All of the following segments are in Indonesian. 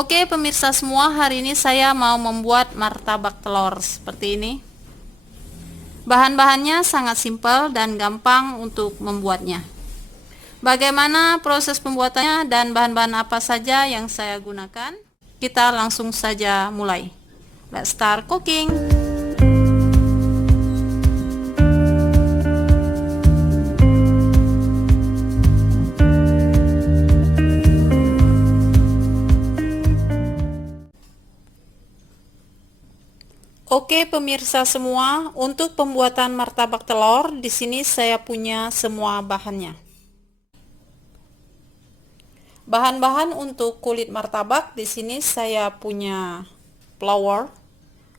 Oke pemirsa semua, hari ini saya mau membuat martabak telur seperti ini. Bahan-bahannya sangat simpel dan gampang untuk membuatnya. Bagaimana proses pembuatannya dan bahan-bahan apa saja yang saya gunakan? Kita langsung saja mulai. Let's start cooking. Oke pemirsa semua, untuk pembuatan martabak telur di sini saya punya semua bahannya. Bahan-bahan untuk kulit martabak di sini saya punya flour,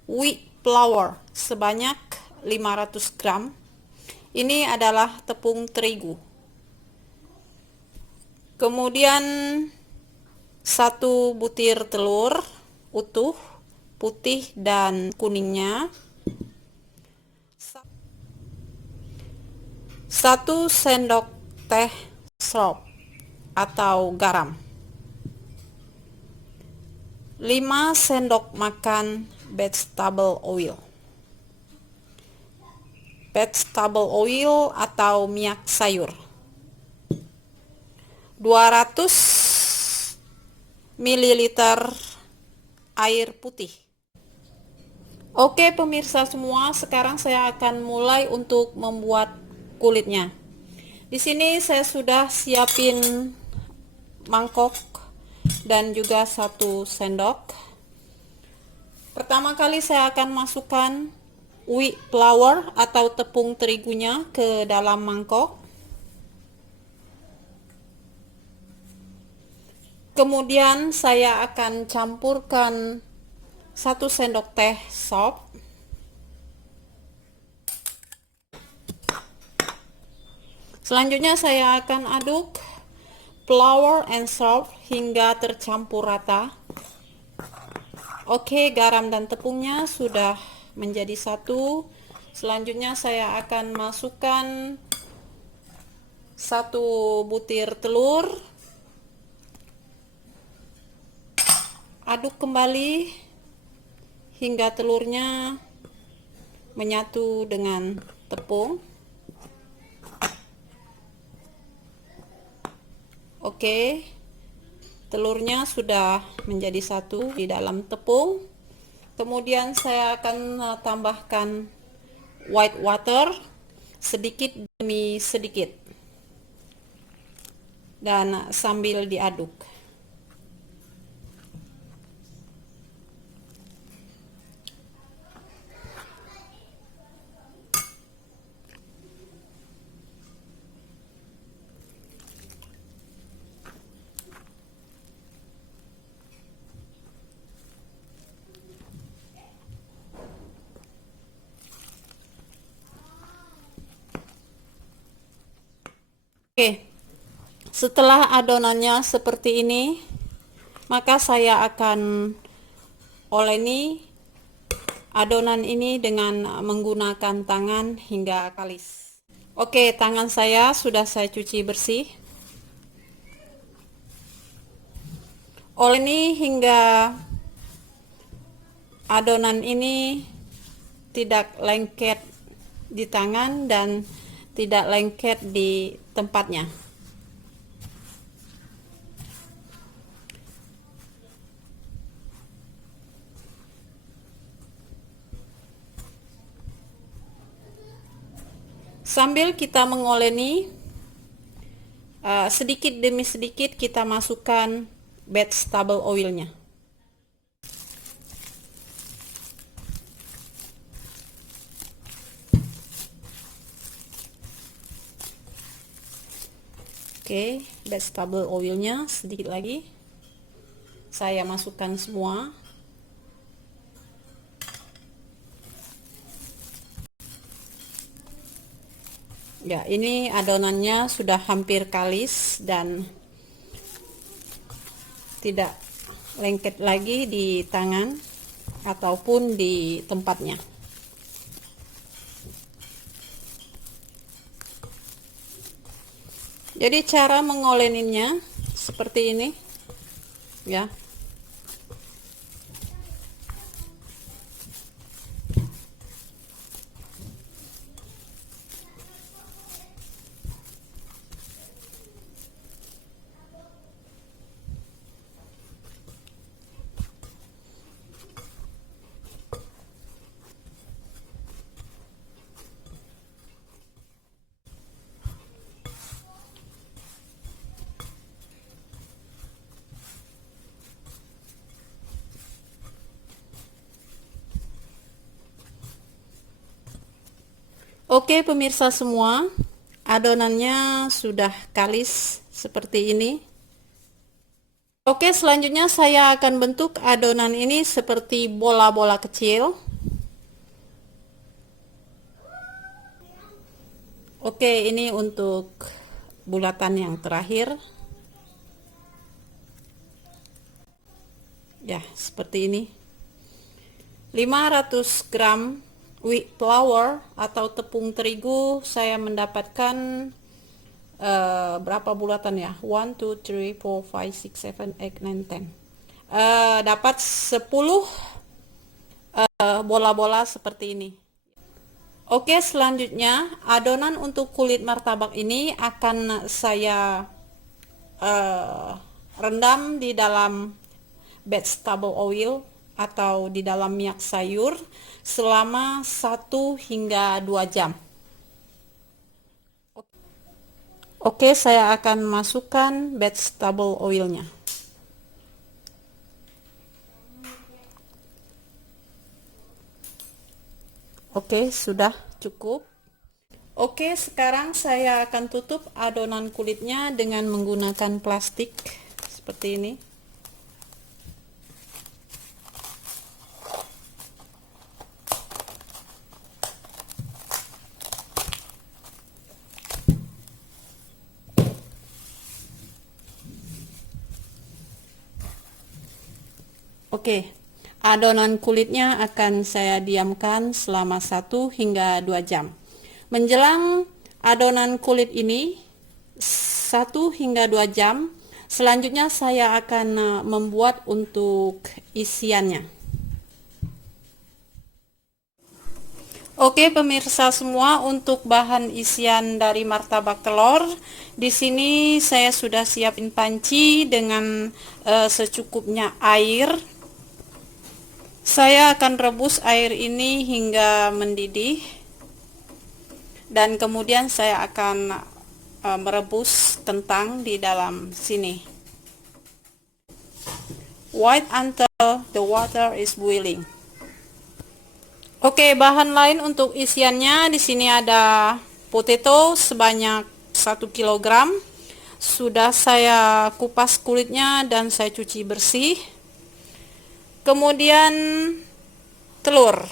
wheat flour sebanyak 500 gram. Ini adalah tepung terigu. Kemudian 1 butir telur utuh, putih dan kuningnya, 1 sendok teh salt atau garam, 5 sendok makan vegetable oil atau minyak sayur, 200 ml air putih. Oke pemirsa semua, sekarang saya akan mulai untuk membuat kulitnya. Di sini saya sudah siapin mangkok dan juga 1 sendok. Pertama kali saya akan masukkan wheat flour atau tepung terigunya ke dalam mangkok. Kemudian saya akan campurkan 1 sendok teh salt, selanjutnya saya akan aduk flour and salt hingga tercampur rata. Oke, garam dan tepungnya sudah menjadi satu. Selanjutnya saya akan masukkan 1 butir telur, aduk kembali hingga telurnya menyatu dengan tepung. Oke, telurnya sudah menjadi satu di dalam tepung. Kemudian saya akan tambahkan white water sedikit demi sedikit dan sambil diaduk. Oke, setelah adonannya seperti ini, maka saya akan oleni adonan ini dengan menggunakan tangan hingga kalis. Oke, tangan saya sudah saya cuci bersih. Oleni hingga adonan ini tidak lengket di tangan dan tidak lengket di tempatnya. Sambil kita mengoleni, sedikit demi sedikit kita masukkan vegetable oilnya. Oke, vegetable oilnya sedikit lagi saya masukkan semua. Ya, ini adonannya sudah hampir kalis dan tidak lengket lagi di tangan ataupun di tempatnya. Jadi cara mengoleninnya seperti ini ya. Oke pemirsa semua, adonannya sudah kalis seperti ini. Oke, selanjutnya saya akan bentuk adonan ini seperti bola-bola kecil. Oke, ini untuk bulatan yang terakhir. Ya, seperti ini. 500 gram wheat flour atau tepung terigu, saya mendapatkan berapa bulatan ya? 1, 2, 3, 4, 5, 6, 7, 8, 9, 10. Dapat 10 bola-bola seperti ini. Oke, selanjutnya adonan untuk kulit martabak ini akan saya rendam di dalam vegetable oil atau di dalam minyak sayur selama 1 hingga 2 jam. Oke, saya akan masukkan vegetable oilnya. Oke, sudah cukup. Oke, sekarang saya akan tutup adonan kulitnya dengan menggunakan plastik seperti ini. Oke, adonan kulitnya akan saya diamkan selama 1 hingga 2 jam. Menjelang adonan kulit ini 1 hingga 2 jam, selanjutnya saya akan membuat untuk isiannya. Oke pemirsa semua, untuk bahan isian dari martabak telur, di sini saya sudah siapin panci dengan secukupnya air. Saya akan rebus air ini hingga mendidih, dan kemudian saya akan merebus kentang di dalam sini. Wait until the water is boiling. Oke, bahan lain untuk isiannya di sini ada potato sebanyak 1 kg. Sudah saya kupas kulitnya dan saya cuci bersih. Kemudian telur,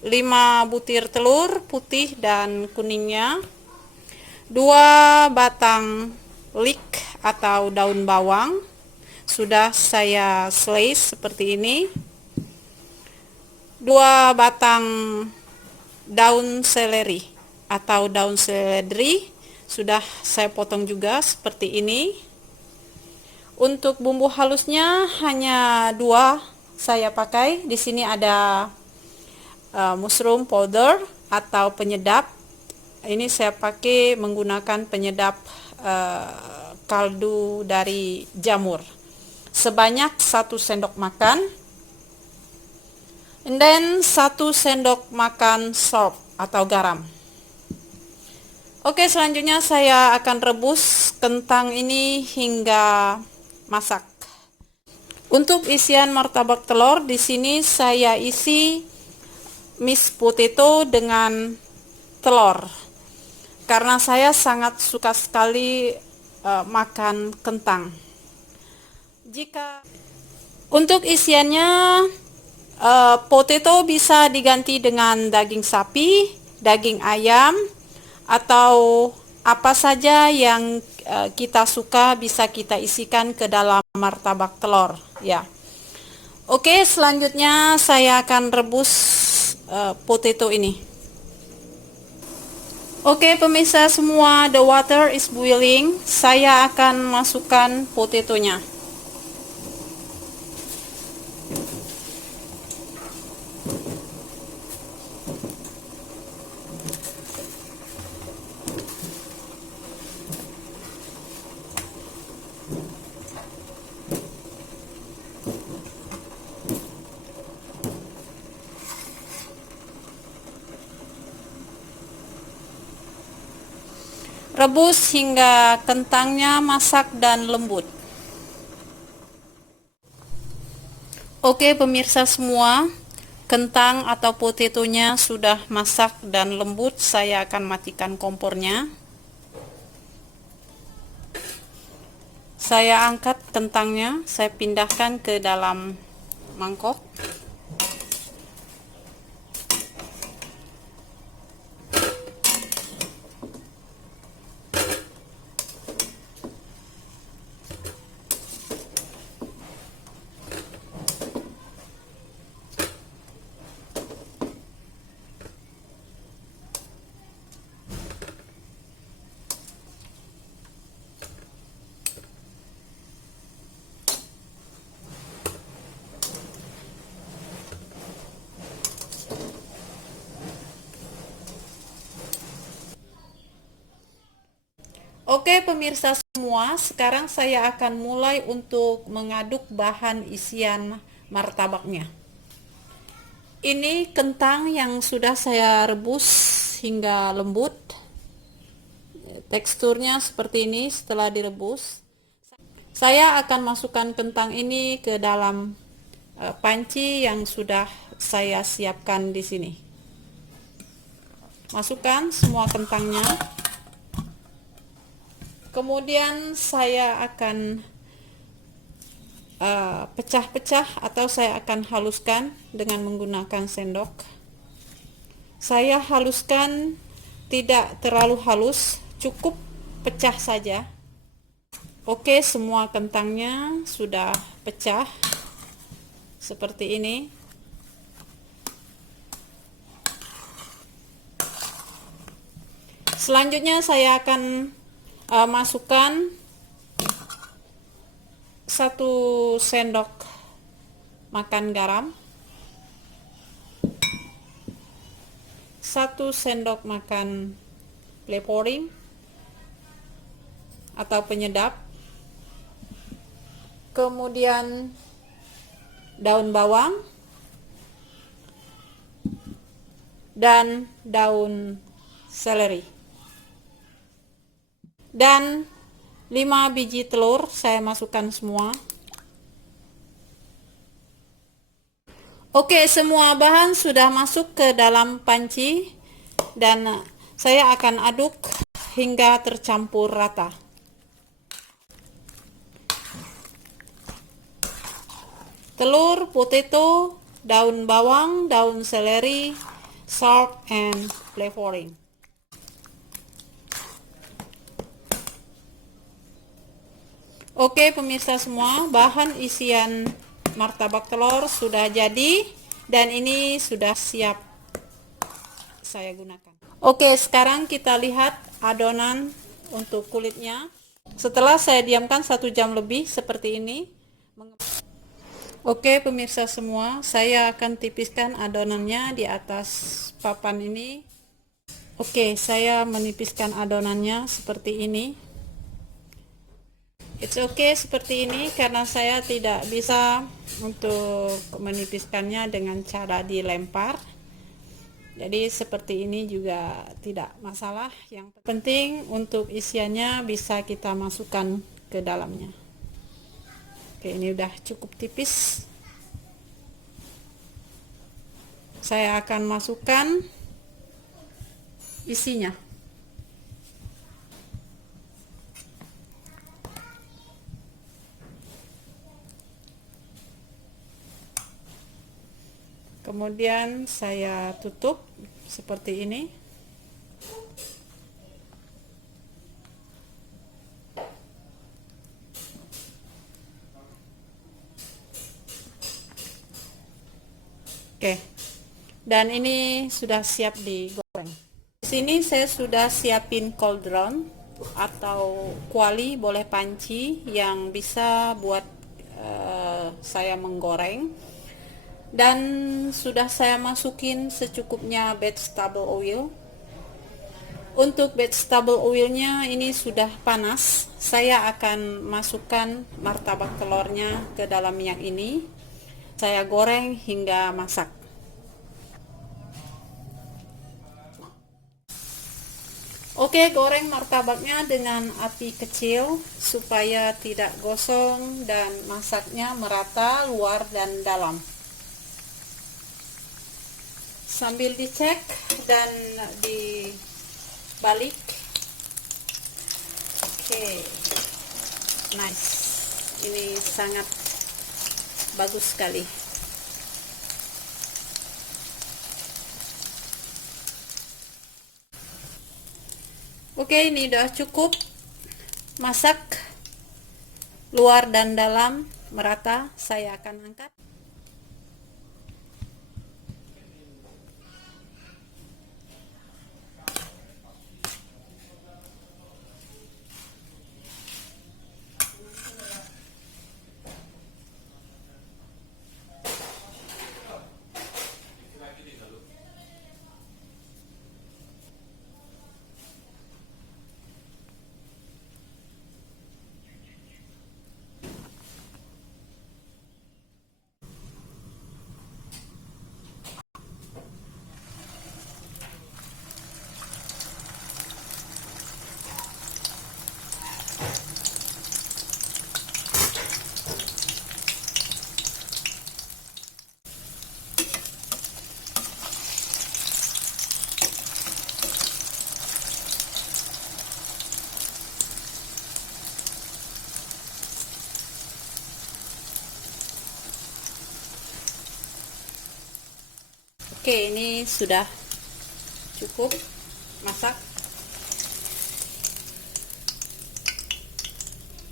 5 butir telur putih dan kuningnya, 2 batang leek atau daun bawang, sudah saya slice seperti ini, 2 batang daun seleri atau daun seledri, sudah saya potong juga seperti ini. Untuk bumbu halusnya hanya 2 saya pakai. Di sini ada mushroom powder atau penyedap. Ini saya pakai menggunakan penyedap kaldu dari jamur sebanyak 1 sendok makan. And then 1 sendok makan salt atau garam. Oke, selanjutnya saya akan rebus kentang ini hingga masak. Untuk isian martabak telur, di sini saya isi mashed potato dengan telur. Karena saya sangat suka sekali makan kentang. Untuk isiannya, potato bisa diganti dengan daging sapi, daging ayam, atau apa saja yang kita suka bisa kita isikan ke dalam martabak telur ya. Oke, selanjutnya saya akan rebus potato ini. Oke pemirsa semua, the water is boiling. Saya akan masukkan potatonya. Rebus hingga kentangnya masak dan lembut. Oke pemirsa semua, kentang atau potatonya sudah masak dan lembut, saya akan matikan kompornya. Saya angkat kentangnya, saya pindahkan ke dalam mangkok. Oke pemirsa semua, sekarang saya akan mulai untuk mengaduk bahan isian martabaknya. Ini kentang yang sudah saya rebus hingga lembut. Teksturnya seperti ini setelah direbus. Saya akan masukkan kentang ini ke dalam panci yang sudah saya siapkan di sini. Masukkan semua kentangnya. Kemudian saya akan pecah-pecah atau saya akan haluskan dengan menggunakan sendok. Saya haluskan tidak terlalu halus, cukup pecah saja. Oke, semua kentangnya sudah pecah seperti ini. Selanjutnya saya akan masukkan 1 sendok makan garam, 1 sendok makan flavoring atau penyedap, kemudian daun bawang dan daun seleri. Dan 5 biji telur saya masukkan semua. Oke, semua bahan sudah masuk ke dalam panci dan saya akan aduk hingga tercampur rata. Telur, potato, daun bawang, daun seleri, salt and flavoring. Oke pemirsa semua, bahan isian martabak telur sudah jadi dan ini sudah siap saya gunakan. Oke, sekarang kita lihat adonan untuk kulitnya. Setelah saya diamkan 1 jam lebih seperti ini. Oke pemirsa semua, saya akan tipiskan adonannya di atas papan ini. Oke, saya menipiskan adonannya seperti ini. It's okay seperti ini karena saya tidak bisa untuk menipiskannya dengan cara dilempar. Jadi seperti ini juga tidak masalah. Yang penting untuk isiannya bisa kita masukkan ke dalamnya. Oke, ini udah cukup tipis. Saya akan masukkan isinya. Kemudian saya tutup seperti ini. Oke. Dan ini sudah siap digoreng. Di sini saya sudah siapin cauldron atau kuali, boleh panci yang bisa buat saya menggoreng. Dan sudah saya masukin secukupnya vegetable oil. Untuk vegetable oilnya ini sudah panas. Saya akan masukkan martabak telurnya ke dalam minyak ini. Saya goreng hingga masak. Oke, goreng martabaknya dengan api kecil supaya tidak gosong dan masaknya merata luar dan dalam. Sambil dicek dan dibalik. Oke, nice. Ini sangat bagus sekali. Oke, ini udah cukup. Masak luar dan dalam merata. Saya akan angkat. Oke, ini sudah cukup masak.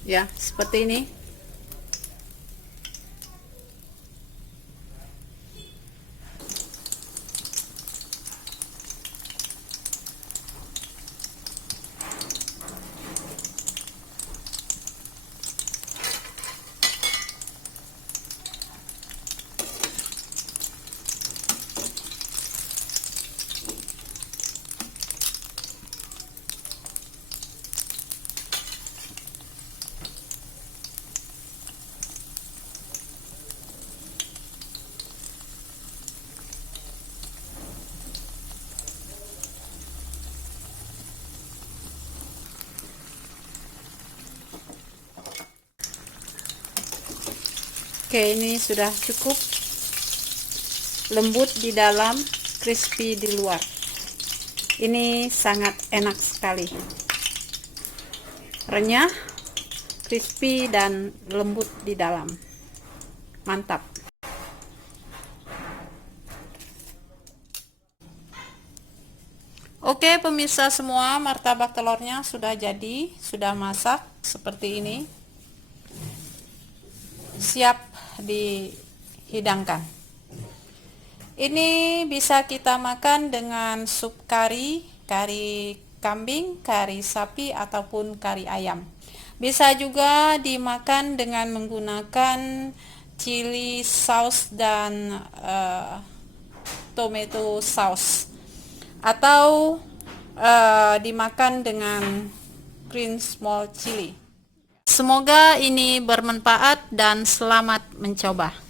Ya, seperti ini. Oke, ini sudah cukup lembut di dalam, crispy di luar. Ini sangat enak sekali. Renyah, crispy dan lembut di dalam. Mantap. Oke, pemirsa semua, martabak telurnya sudah jadi, sudah masak seperti ini. Siap dihidangkan. Ini bisa kita makan dengan sup kari, kari kambing, kari sapi ataupun kari ayam. Bisa juga dimakan dengan menggunakan chili sauce dan tomato sauce, atau dimakan dengan green small chili. Semoga ini bermanfaat dan selamat mencoba.